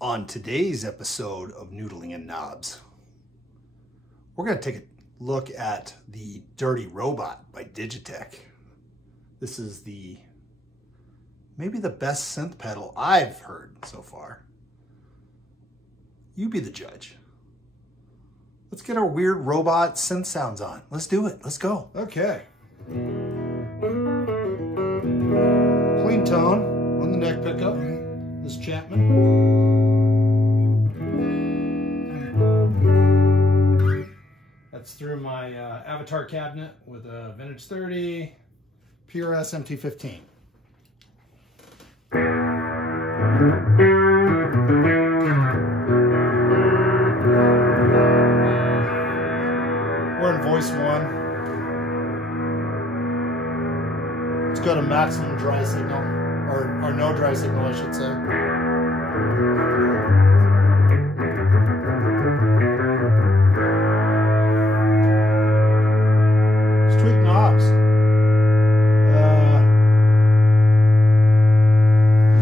On today's episode of Noodling and Knobs, we're going to take a look at the Dirty Robot by Digitech. This is maybe the best synth pedal I've heard so far. You be the judge. Let's get our weird robot synth sounds on. Let's do it. Let's go. Okay. Clean tone on the neck pickup. This Chapman. That's through my Avatar cabinet with a Vintage 30 PRS MT15. We're in voice 1. Let's go to maximum dry signal, or no dry signal, I should say. Tweak knobs.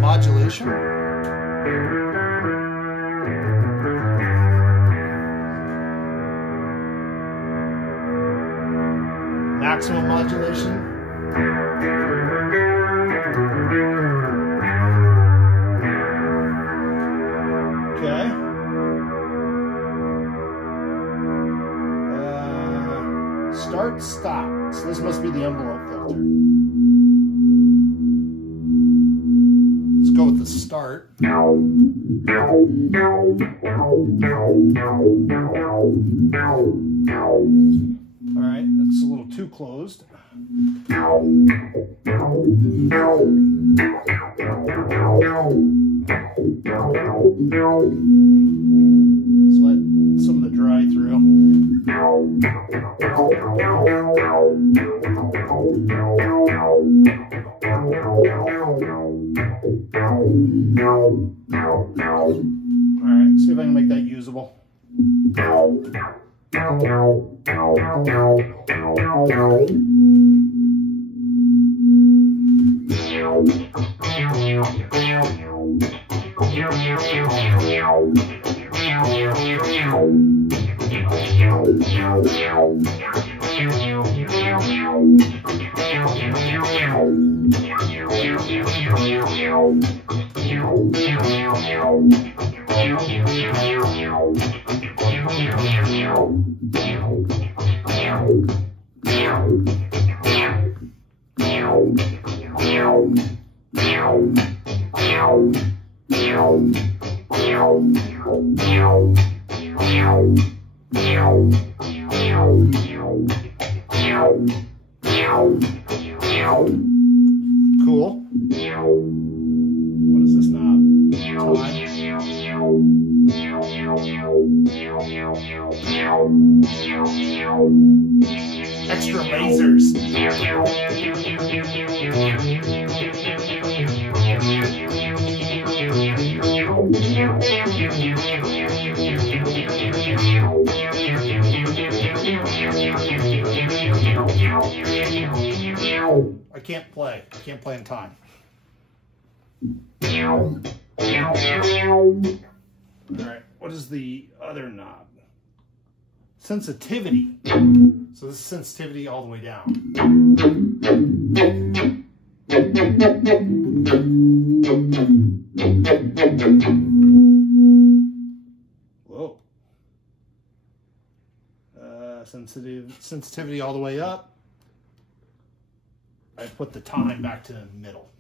Modulation. Maximum modulation. Okay. Start, stop. So this must be the envelope filter. Let's go with the start. All right, that's a little too closed. Let's let some of the dry through. Alright, see if I can make that usable. Cool. What is this knob? Extra lasers. I can't play. I can't play in time. Alright, what is the other knob? Sensitivity. So this is sensitivity all the way down. Whoa. Sensitivity all the way up. I put the time back to the middle.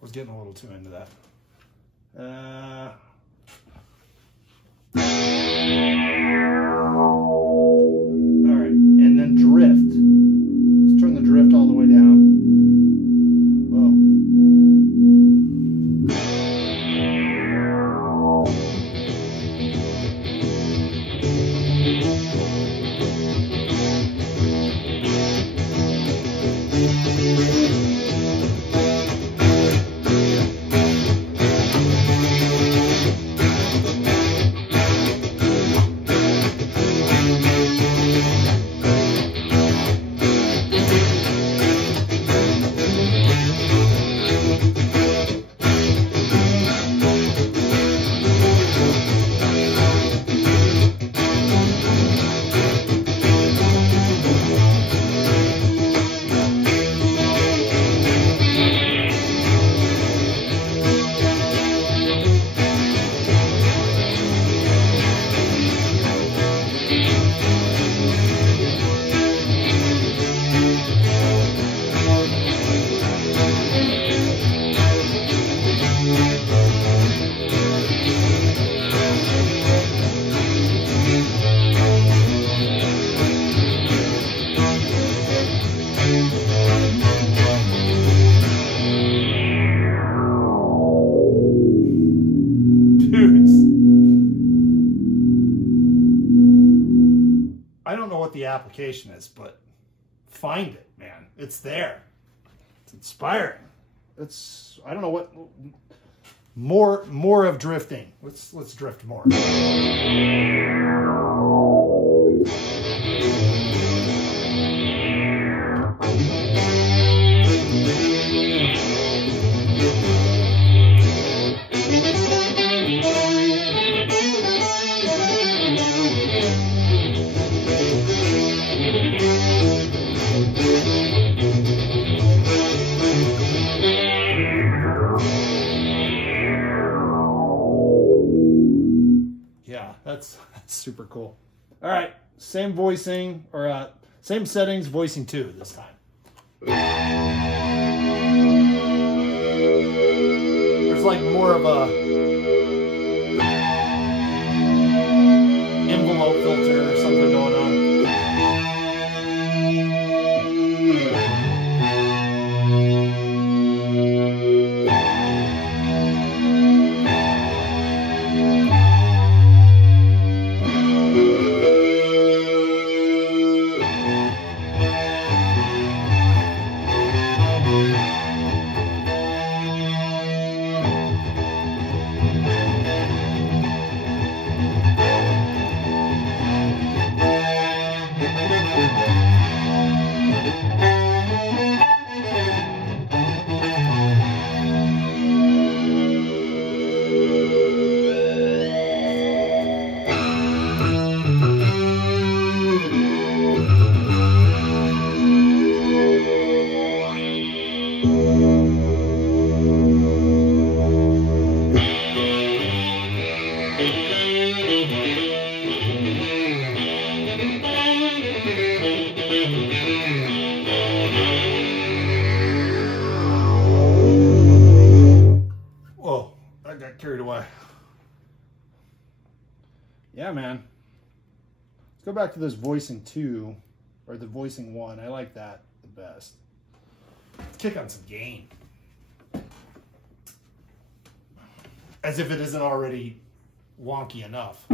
was getting a little too into that. All right, and then drift. Let's turn the drift all the way down. Whoa. I don't know what the application is, but find it, man. It's there. It's inspiring. I don't know what more of drifting. Let's drift more. Yeah, that's super cool. All right, same voicing, or same settings, voicing 2 this time. There's like more of a envelope filter or something going on. Whoa, I got carried away. Yeah, man. Let's go back to this voicing 2, or the voicing 1. I like that the best. Let's kick on some gain. As if it isn't already wonky enough.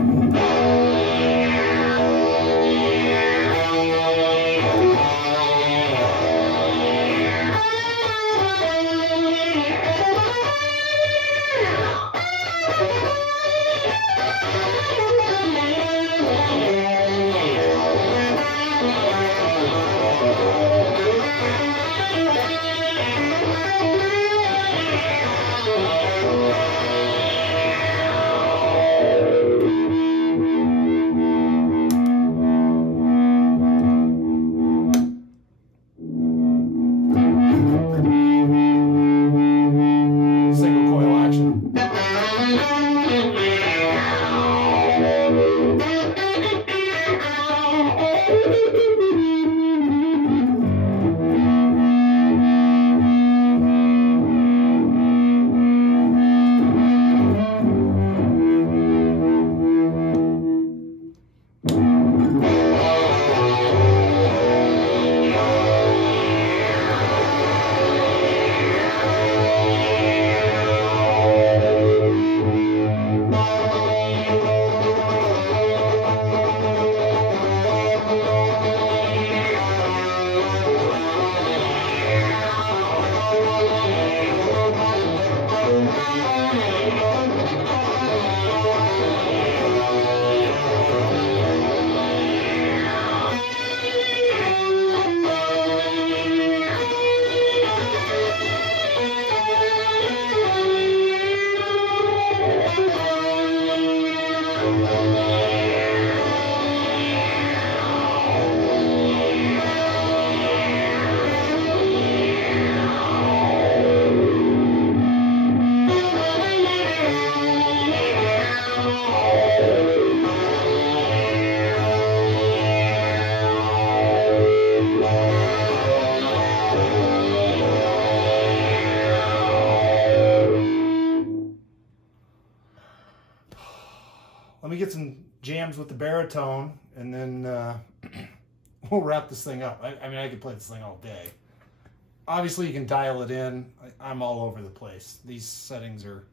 let me get some jams with the baritone, and then we'll wrap this thing up. I mean, I could play this thing all day. Obviously, you can dial it in. I'm all over the place. These settings are,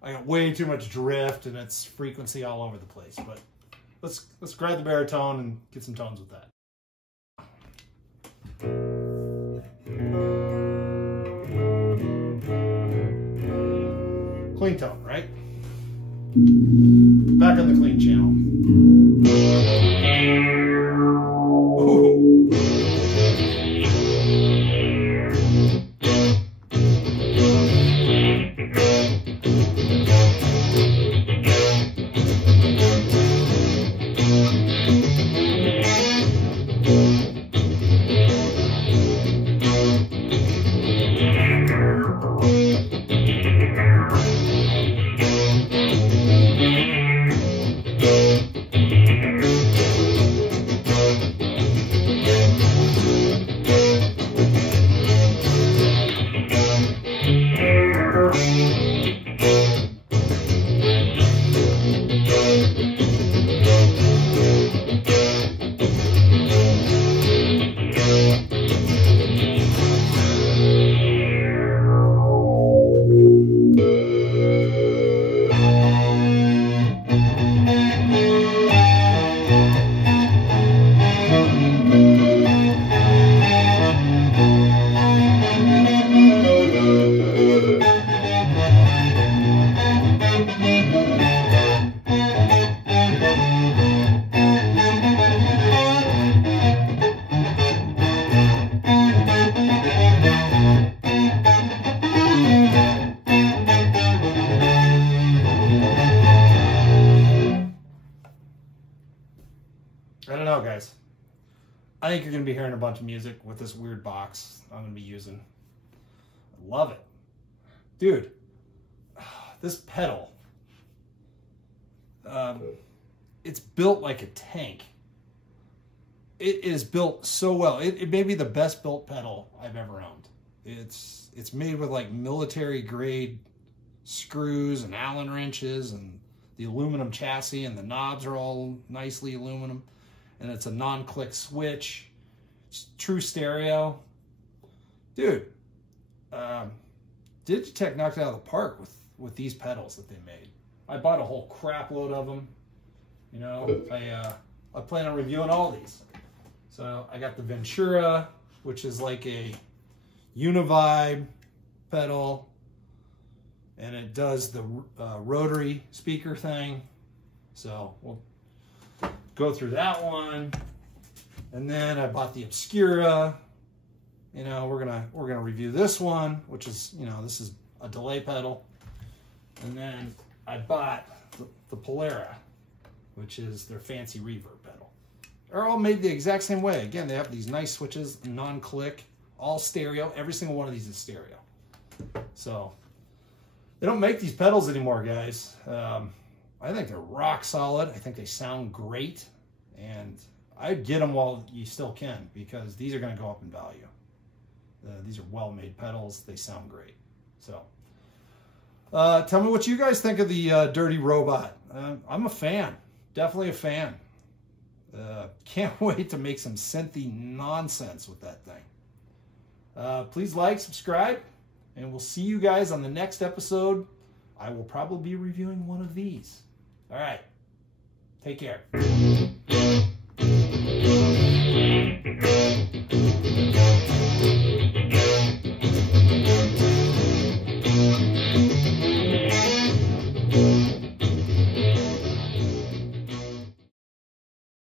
I got way too much drift, and it's frequency all over the place. But let's grab the baritone and get some tones with that. Clean tone, right? Back on the clean channel. Ooh. I don't know, guys. I think you're going to be hearing a bunch of music with this weird box I'm going to be using. I love it. Dude, this pedal, it's built like a tank. It is built so well. It may be the best built pedal I've ever owned. It's made with like military grade screws and Allen wrenches, and the aluminum chassis and the knobs are all nicely aluminum. And it's a non-click switch. It's true stereo. Dude, Digitech knocked it out of the park with these pedals that they made. I bought a whole crap load of them. You know, I plan on reviewing all these. So I got the Ventura, which is like a univibe pedal, and it does the rotary speaker thing. So we'll go through that one. And then I bought the Obscura. You know, we're gonna review this one, which is, you know, this is a delay pedal. And then I bought the Polera, which is their fancy reverb pedal. They're all made the exact same way. Again, they have these nice switches, non-click, all stereo. Every single one of these is stereo. So they don't make these pedals anymore, guys. I think they're rock solid. I think they sound great, and I'd get them while you still can, because these are going to go up in value. These are well-made pedals. They sound great. So tell me what you guys think of the Dirty Robot. I'm a fan. Definitely a fan. Can't wait to make some synthy nonsense with that thing. Please like, subscribe, and we'll see you guys on the next episode. I will probably be reviewing one of these. All right. Take care.